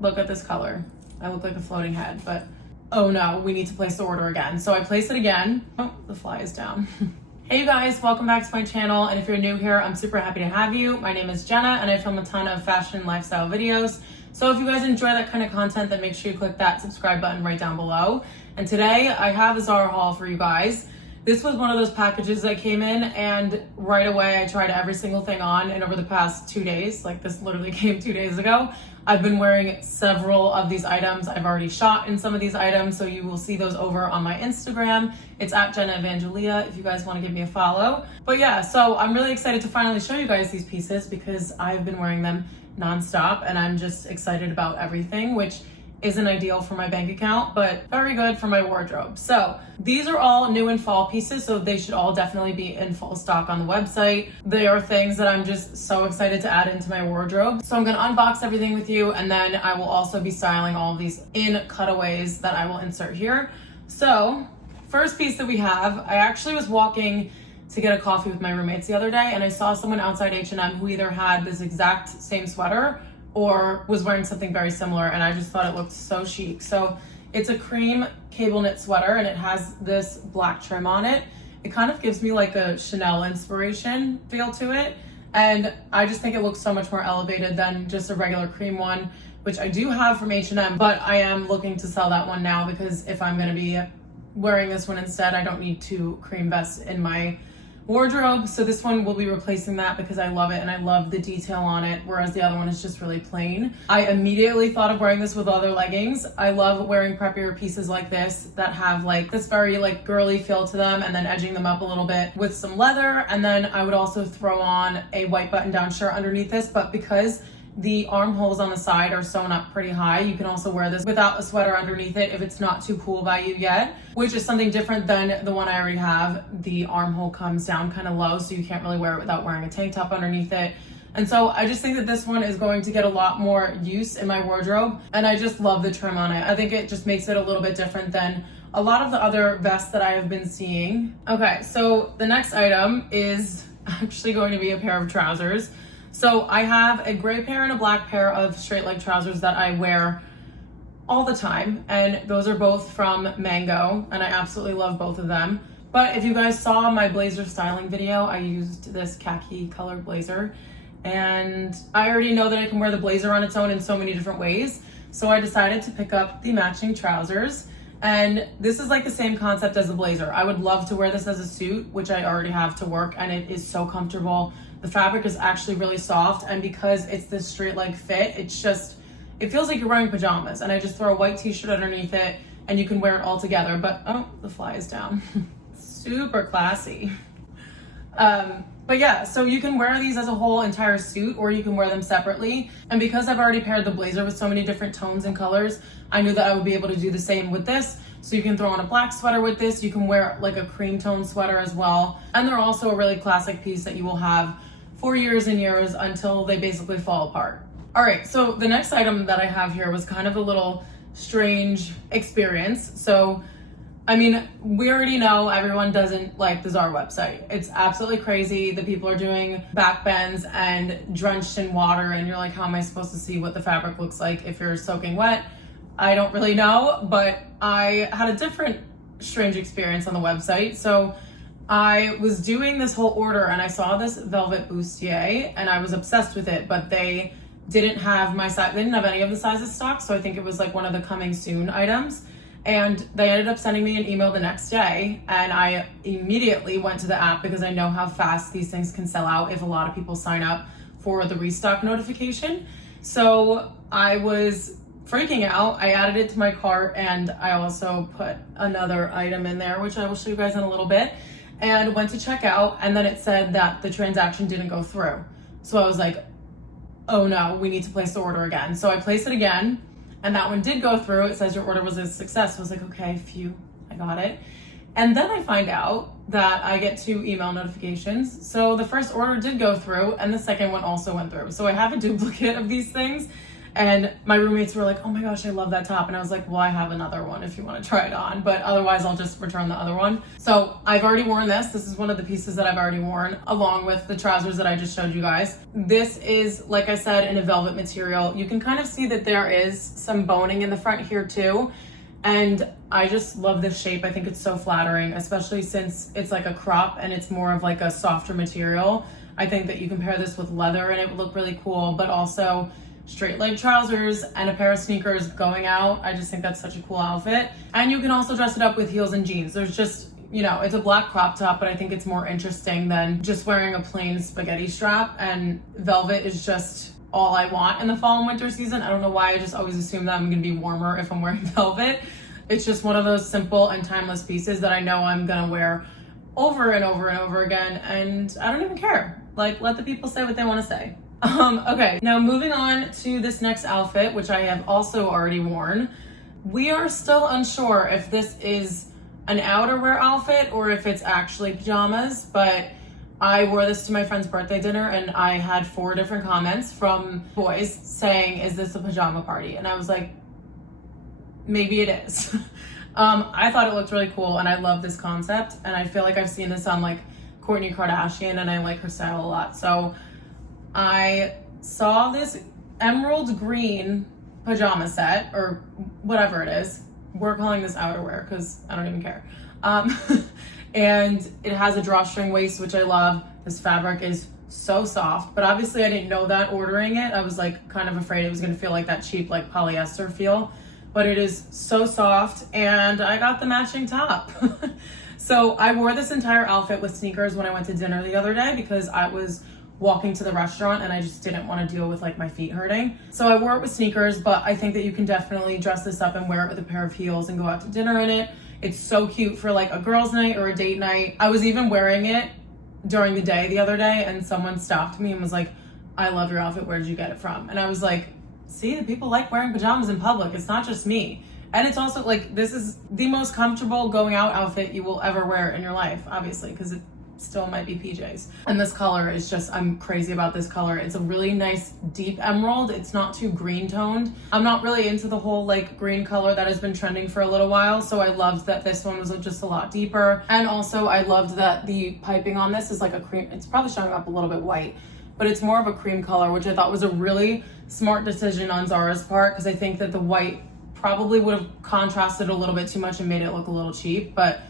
look at this color. I look like a floating head, but oh no, we need to place the order again. So I place it again. Oh, the fly is down. Hey you guys, welcome back to my channel. And if you're new here, I'm super happy to have you. My name is Jenna and I film a ton of fashion and lifestyle videos. So if you guys enjoy that kind of content, then make sure you click that subscribe button right down below. And today I have a Zara haul for you guys. This was one of those packages that came in and right away I tried every single thing on, and over the past 2 days, like this literally came 2 days ago, I've been wearing several of these items. I've already shot in some of these items, so you will see those over on my Instagram. It's at Jenna Evangelia if you guys want to give me a follow. But yeah, so I'm really excited to finally show you guys these pieces because I've been wearing them nonstop and I'm just excited about everything, which isn't ideal for my bank account, but very good for my wardrobe. So these are all new and fall pieces, so they should all definitely be in full stock on the website. They are things that I'm just so excited to add into my wardrobe. So I'm gonna unbox everything with you, and then I will also be styling all of these in cutaways that I will insert here. So first piece that we have, I actually was walking to get a coffee with my roommates the other day, and I saw someone outside H&M who either had this exact same sweater or was wearing something very similar, and I just thought it looked so chic. So it's a cream cable knit sweater and it has this black trim on it. It kind of gives me like a Chanel inspiration feel to it, and I just think it looks so much more elevated than just a regular cream one, which I do have from H&M, but I am looking to sell that one now because if I'm gonna be wearing this one instead, I don't need two cream vests in my wardrobe. So this one will be replacing that because I love it and I love the detail on it, whereas the other one is just really plain. I immediately thought of wearing this with other leggings. I love wearing preppier pieces like this that have like this very like girly feel to them and then edging them up a little bit with some leather. And then I would also throw on a white button down shirt underneath this, but because the armholes on the side are sewn up pretty high, you can also wear this without a sweater underneath it if it's not too cool by you yet, which is something different than the one I already have. The armhole comes down kind of low, so you can't really wear it without wearing a tank top underneath it. And so I just think that this one is going to get a lot more use in my wardrobe, and I just love the trim on it. I think it just makes it a little bit different than a lot of the other vests that I have been seeing. Okay, so the next item is actually going to be a pair of trousers. So I have a gray pair and a black pair of straight leg trousers that I wear all the time, and those are both from Mango, and I absolutely love both of them. But if you guys saw my blazer styling video, I used this khaki colored blazer, and I already know that I can wear the blazer on its own in so many different ways, so I decided to pick up the matching trousers. And this is like the same concept as the blazer. I would love to wear this as a suit, which I already have to work, and it is so comfortable. The fabric is actually really soft, and because it's this straight leg fit, it feels like you're wearing pajamas. And I just throw a white t-shirt underneath it and you can wear it all together. But oh, the fly is down. Super classy. But yeah, so you can wear these as a whole entire suit, or you can wear them separately. And because I've already paired the blazer with so many different tones and colors, I knew that I would be able to do the same with this. So you can throw on a black sweater with this. You can wear like a cream tone sweater as well. And they're also a really classic piece that you will have for years and years until they basically fall apart. All right, so the next item that I have here was kind of a little strange experience. So, I mean, we already know everyone doesn't like the Zara website. It's absolutely crazy. The people are doing back bends and drenched in water, and you're like, how am I supposed to see what the fabric looks like if you're soaking wet? I don't really know, but I had a different strange experience on the website. So I was doing this whole order and I saw this velvet bustier and I was obsessed with it, but they didn't have my size. They didn't have any of the sizes stocked, so I think it was like one of the coming soon items. And they ended up sending me an email the next day, and I immediately went to the app because I know how fast these things can sell out if a lot of people sign up for the restock notification. So I was freaking out. I added it to my cart, and I also put another item in there, which I will show you guys in a little bit, and went to check out, and then it said that the transaction didn't go through. So I was like, oh no, we need to place the order again. So I placed it again, and that one did go through. It says your order was a success. I was like, okay, phew, I got it. And then I find out that I get 2 email notifications. So the first order did go through, and the second one also went through. So I have a duplicate of these things, And my roommates were like, oh my gosh, I love that top. And I was like, well, I have another one if you want to try it on, but otherwise I'll just return the other one. So I've already worn this. This is one of the pieces that I've already worn, along with the trousers that I just showed you guys. This is, like I said, in a velvet material. You can kind of see that there is some boning in the front here too. And I just love this shape. I think it's so flattering, especially since it's like a crop and it's more of like a softer material. I think that you can pair this with leather and it would look really cool, but also straight leg trousers and a pair of sneakers going out. I just think that's such a cool outfit. And you can also dress it up with heels and jeans. There's just, you know, it's a black crop top, but I think it's more interesting than just wearing a plain spaghetti strap. And velvet is just all I want in the fall and winter season. I don't know why, I just always assume that I'm gonna be warmer if I'm wearing velvet. It's just one of those simple and timeless pieces that I know I'm gonna wear over and over and over again, and I don't even care. Like, let the people say what they want to say. Okay, now moving on to this next outfit, which I have also already worn. We are still unsure if this is an outerwear outfit or if it's actually pajamas, but I wore this to my friend's birthday dinner and I had 4 different comments from boys saying, is this a pajama party? And I was like, maybe it is. I thought it looked really cool and I love this concept, and I feel like I've seen this on like Kourtney Kardashian and I like her style a lot. So I saw this emerald green pajama set, or whatever it is. We're calling this outerwear because I don't even care. And it has a drawstring waist, which I love. This fabric is so soft, but obviously I didn't know that ordering it. I was like kind of afraid it was gonna feel like that cheap like polyester feel, but it is so soft, and I got the matching top. So I wore this entire outfit with sneakers when I went to dinner the other day because I was walking to the restaurant and I just didn't want to deal with like my feet hurting. So I wore it with sneakers, but I think that you can definitely dress this up and wear it with a pair of heels and go out to dinner in it. It's so cute for like a girls' night or a date night. I was even wearing it during the day the other day and someone stopped me and was like, I love your outfit, where did you get it from? And I was like, see, people like wearing pajamas in public. It's not just me. And it's also like, this is the most comfortable going out outfit you will ever wear in your life, obviously, because it still might be PJs. And this color is just, I'm crazy about this color. It's a really nice deep emerald. It's not too green toned. I'm not really into the whole like green color that has been trending for a little while. So I loved that this one was just a lot deeper. And also I loved that the piping on this is like a cream. It's probably showing up a little bit white, but it's more of a cream color, which I thought was a really smart decision on Zara's part, because I think that the white probably would have contrasted a little bit too much and made it look a little cheap. But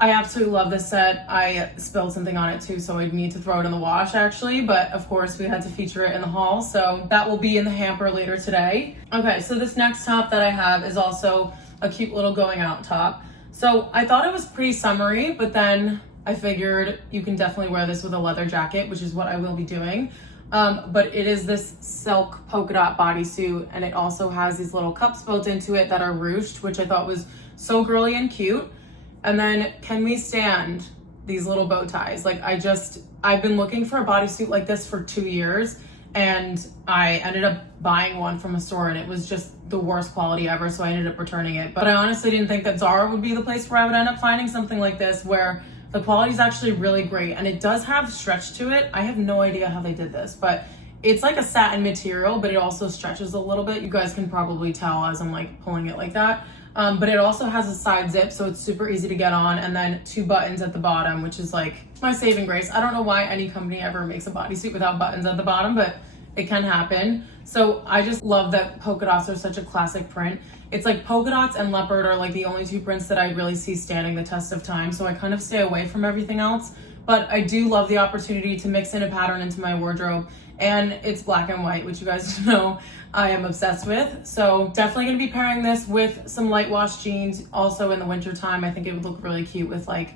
I absolutely love this set. I spilled something on it too, so I need to throw it in the wash actually, but of course we had to feature it in the haul, so that will be in the hamper later today. Okay, so this next top that I have is also a cute little going out top. So I thought it was pretty summery, but then I figured you can definitely wear this with a leather jacket, which is what I will be doing. But it is this silk polka dot bodysuit, and it also has these little cups built into it that are ruched, which I thought was so girly and cute. And then can we stand these little bow ties? Like I've been looking for a bodysuit like this for 2 years, and I ended up buying one from a store and it was just the worst quality ever, so I ended up returning it. But I honestly didn't think that Zara would be the place where I would end up finding something like this, where the quality is actually really great, and it does have stretch to it. I have no idea how they did this, but it's like a satin material, but it also stretches a little bit. You guys can probably tell as I'm like pulling it like that. But it also has a side zip, so it's super easy to get on, and then 2 buttons at the bottom, which is like my saving grace. I don't know why any company ever makes a bodysuit without buttons at the bottom, but it can happen. So I just love that polka dots are such a classic print. It's like polka dots and leopard are like the only 2 prints that I really see standing the test of time, so I kind of stay away from everything else. But I do love the opportunity to mix in a pattern into my wardrobe, and it's black and white, which you guys know I am obsessed with. So definitely gonna be pairing this with some light wash jeans. Also in the winter time, I think it would look really cute with like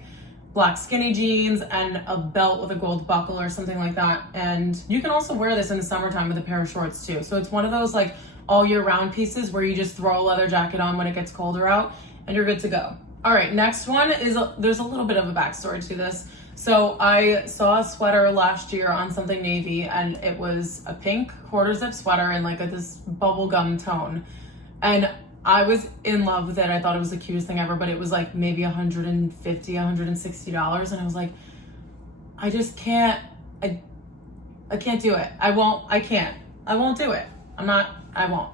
black skinny jeans and a belt with a gold buckle or something like that. And you can also wear this in the summertime with a pair of shorts too. So it's one of those like all year round pieces where you just throw a leather jacket on when it gets colder out and you're good to go. All right, next one is, there's a little bit of a backstory to this. So I saw a sweater last year on something navy, and it was a pink quarter zip sweater in like this bubblegum tone. And I was in love with it. I thought it was the cutest thing ever, but it was like maybe $150, $160. And I was like, I just can't, I can't do it. I won't do it. I'm not I won't.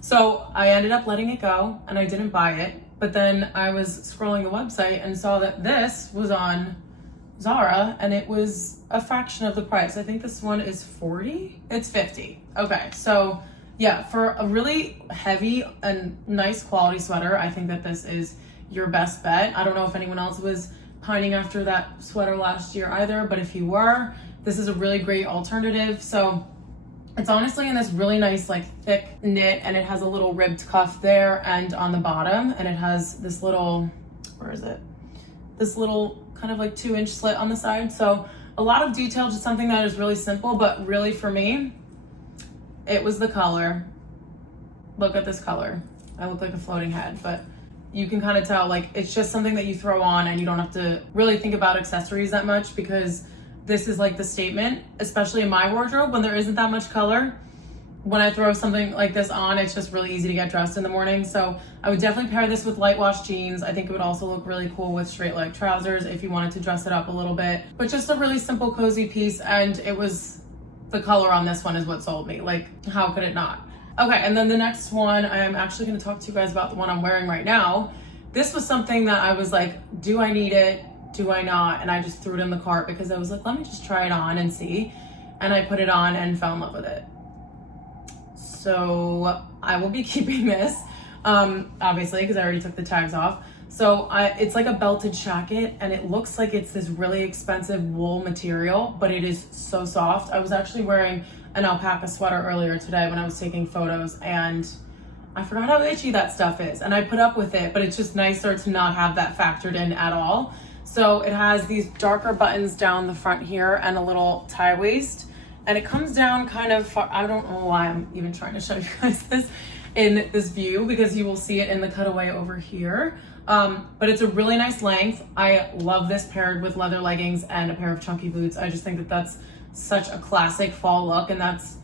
So I ended up letting it go and I didn't buy it. But then I was scrolling the website and saw that this was on Zara and it was a fraction of the price. I think this one is 40. It's 50. Okay, so yeah, for a really heavy and nice quality sweater, I think that this is your best bet. I don't know if anyone else was pining after that sweater last year either, but if you were, this is a really great alternative. So it's honestly in this really nice like thick knit, and it has a little ribbed cuff there and on the bottom, and it has this little, where is it? This little kind of like 2-inch slit on the side. So a lot of detail, just something that is really simple, but really for me, it was the color. Look at this color. I look like a floating head, but you can kind of tell like it's just something that you throw on and you don't have to really think about accessories that much, because this is like the statement, especially in my wardrobe when there isn't that much color. When I throw something like this on, it's just really easy to get dressed in the morning. So I would definitely pair this with light wash jeans. I think it would also look really cool with straight leg trousers if you wanted to dress it up a little bit. But just a really simple, cozy piece, and it was, the color on this one is what sold me. Like, how could it not? Okay, and then the next one, I am actually gonna talk to you guys about the one I'm wearing right now. This was something that I was like, do I need it? Do I not? And I just threw it in the cart because I was like, let me just try it on and see. And I put it on and fell in love with it. So I will be keeping this, obviously, because I already took the tags off. So it's like a belted jacket, and it looks like it's this really expensive wool material, but it is so soft. I was actually wearing an alpaca sweater earlier today when I was taking photos, and I forgot how itchy that stuff is, and I put up with it, but it's just nicer to not have that factored in at all. So it has these darker buttons down the front here and a little tie waist, and it comes down kind of far. I don't know why I'm even trying to show you guys this in this view, because you will see it in the cutaway over here. But it's a really nice length. I love this paired with leather leggings and a pair of chunky boots. I just think that that's such a classic fall look, and that's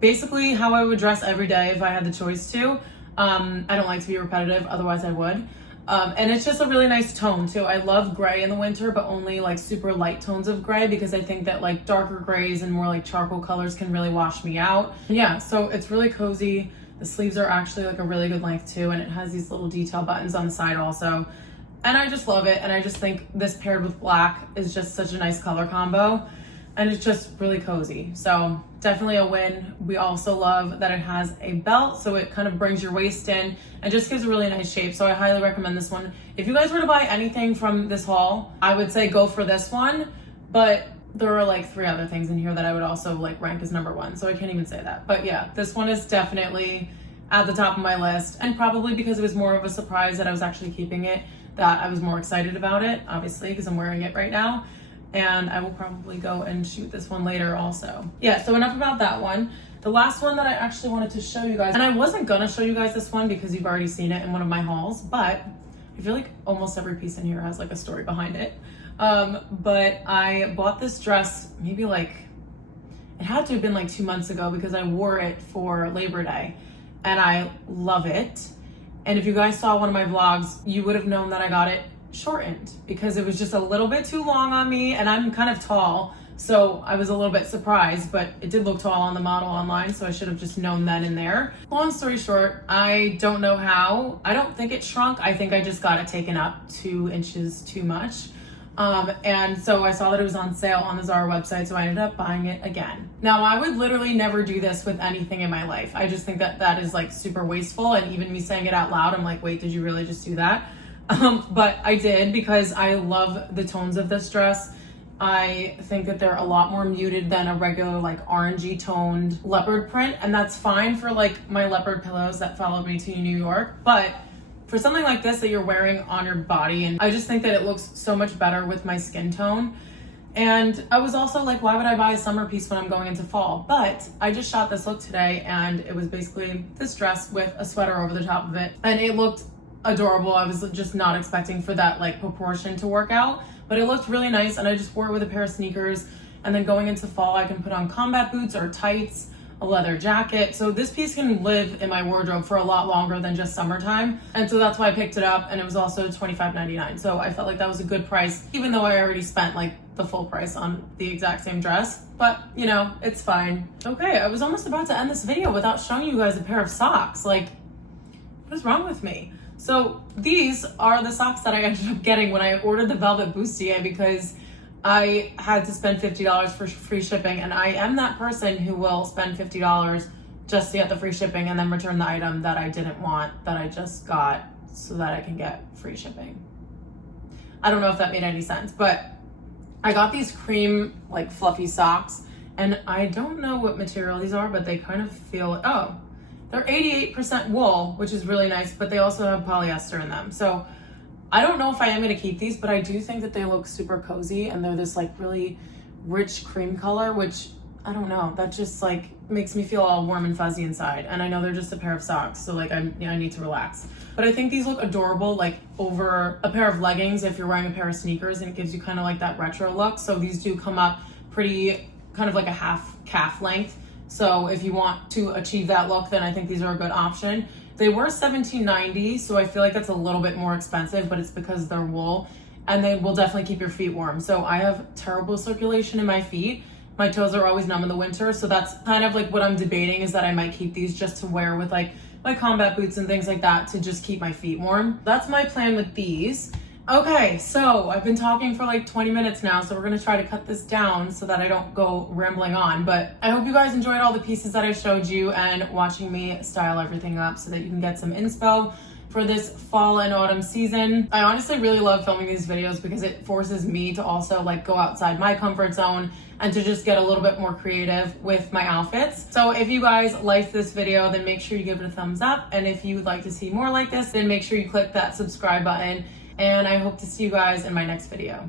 basically how I would dress every day if I had the choice to. I don't like to be repetitive, otherwise I would. And it's just a really nice tone too. I love gray in the winter, but only like super light tones of gray, because I think that like darker grays and more like charcoal colors can really wash me out. Yeah, so it's really cozy. The sleeves are actually like a really good length too, and it has these little detail buttons on the side also. And I just love it, and I just think this paired with black is just such a nice color combo, and it's just really cozy. So definitely a win. We also love that it has a belt, so it kind of brings your waist in and just gives a really nice shape. So I highly recommend this one. If you guys were to buy anything from this haul, I would say go for this one, but there are like 3 other things in here that I would also like rank as number 1, so I can't even say that. But yeah, this one is definitely at the top of my list, and probably because it was more of a surprise that I was actually keeping it, that I was more excited about it, obviously, because I'm wearing it right now. And I will probably go and shoot this one later also. Yeah, so enough about that one. The last one that I actually wanted to show you guys, and I wasn't gonna show you guys this one because you've already seen it in one of my hauls, but I feel like almost every piece in here has like a story behind it. But I bought this dress maybe like, it had to have been like 2 months ago, because I wore it for Labor Day and I love it. And if you guys saw one of my vlogs, you would have known that I got it shortened because it was just a little bit too long on me, and I'm kind of tall, so I was a little bit surprised, but it did look tall on the model online, so I should have just known then and there. Long story short, I don't know how. I don't think it shrunk. I think I just got it taken up 2 inches too much. And so I saw that it was on sale on the Zara website, so I ended up buying it again. Now, I would literally never do this with anything in my life. I just think that that is like super wasteful, and even me saying it out loud, I'm like, wait, did you really just do that? But I did, because I love the tones of this dress. I think that they're a lot more muted than a regular like orangey toned leopard print, and that's fine for like my leopard pillows that followed me to New York, but for something like this that you're wearing on your body, and I just think that it looks so much better with my skin tone. And I was also like, why would I buy a summer piece when I'm going into fall? But I just shot this look today, and it was basically this dress with a sweater over the top of it, and it looked adorable. I was just not expecting for that like proportion to work out, but it looked really nice, and I just wore it with a pair of sneakers. And then going into fall, I can put on combat boots or tights, a leather jacket. So this piece can live in my wardrobe for a lot longer than just summertime. And so that's why I picked it up, and it was also $25.99. So I felt like that was a good price, even though I already spent like the full price on the exact same dress. But you know, it's fine. Okay, I was almost about to end this video without showing you guys a pair of socks. Like, what is wrong with me? So these are the socks that I ended up getting when I ordered the Velvet Bustier, because I had to spend $50 for free shipping, and I am that person who will spend $50 just to get the free shipping and then return the item that I didn't want, that I just got, so that I can get free shipping. I don't know if that made any sense, but I got these cream, like fluffy socks, and I don't know what material these are, but they kind of feel, oh, they're 88% wool, which is really nice, but they also have polyester in them. So I don't know if I am going to keep these, but I do think that they look super cozy, and they're this like really rich cream color, which I don't know, that just like makes me feel all warm and fuzzy inside. And I know they're just a pair of socks, so like I need to relax. But I think these look adorable like over a pair of leggings if you're wearing a pair of sneakers, and it gives you kind of like that retro look. So these do come up pretty kind of like a half calf length. So if you want to achieve that look, then I think these are a good option. They were $17.90, so I feel like that's a little bit more expensive, but it's because they're wool, and they will definitely keep your feet warm. So I have terrible circulation in my feet. My toes are always numb in the winter, so that's kind of like what I'm debating, is that I might keep these just to wear with like my combat boots and things like that to just keep my feet warm. That's my plan with these. Okay, so I've been talking for like 20 minutes now, so we're gonna try to cut this down so that I don't go rambling on. But I hope you guys enjoyed all the pieces that I showed you and watching me style everything up so that you can get some inspo for this fall and autumn season. I honestly really love filming these videos because it forces me to also like go outside my comfort zone and to just get a little bit more creative with my outfits. So if you guys liked this video, then make sure you give it a thumbs up. And if you would like to see more like this, then make sure you click that subscribe button. And I hope to see you guys in my next video.